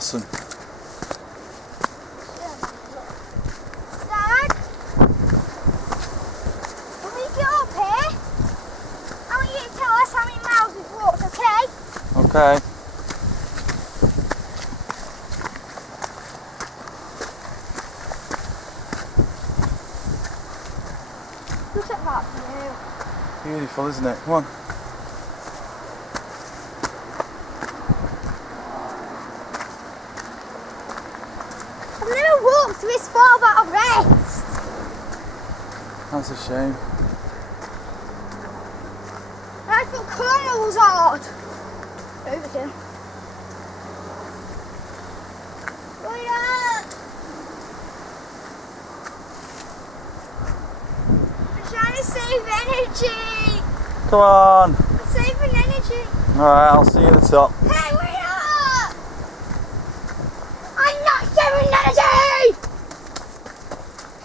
awesome. Dad, when we get up here, I want you to tell us how many miles we've walked, okay? Okay. Look at that view. Beautiful, isn't it? Come on. I've never walked this far without a rest. That's a shame. And I thought Cornwall was hard. Overkill. Wait up! I'm trying to save energy. Come on. I'm saving energy. Alright, I'll see you at the top. Hey, wait up! I'm not saving energy!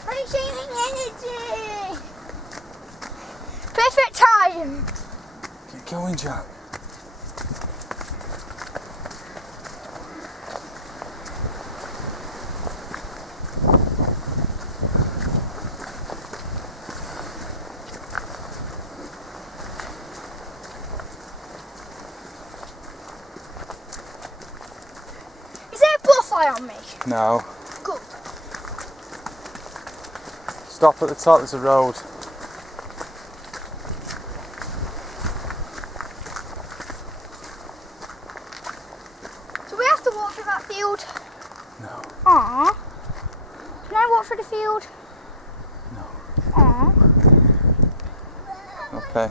I'm saving energy! Perfect time! Get going, Jack. Is there a butterfly on me? No. Good. Stop at the top, there's a road. So we have to walk through that field? No. Aww. Can I walk through the field? No. Aww. Okay.